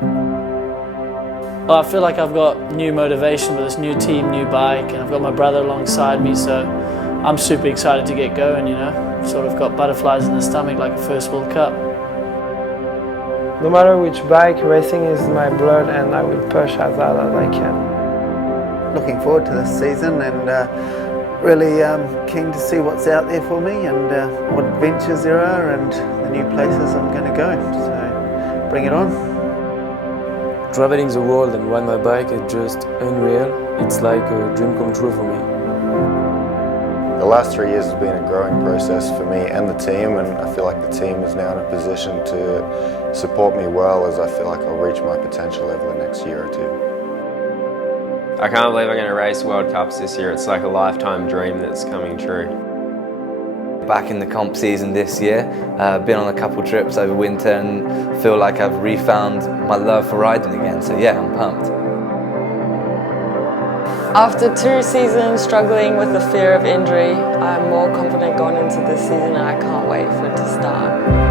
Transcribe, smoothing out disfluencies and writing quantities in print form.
Well, I feel like I've got new motivation with this new team, new bike, and I've got my brother alongside me, so I'm super excited to get going, you know. Sort of got butterflies in the stomach like a first World Cup. No matter which bike, racing is my blood and I will push as hard as I can. Looking forward to this season and really keen to see what's out there for me and what adventures there are and the new places I'm going to go. So bring it on. Traveling the world and ride my bike is just unreal. It's like a dream come true for me. The last 3 years has been a growing process for me and the team, and I feel like the team is now in a position to support me well as I feel like I'll reach my potential over the next year or two. I can't believe I'm going to race World Cups this year. It's like a lifetime dream that's coming true. Back in the comp season this year, been on a couple trips over winter and feel like I've refound my love for riding again, so yeah, I'm pumped. After 2 seasons struggling with the fear of injury, I'm more confident going into this season and I can't wait for it to start.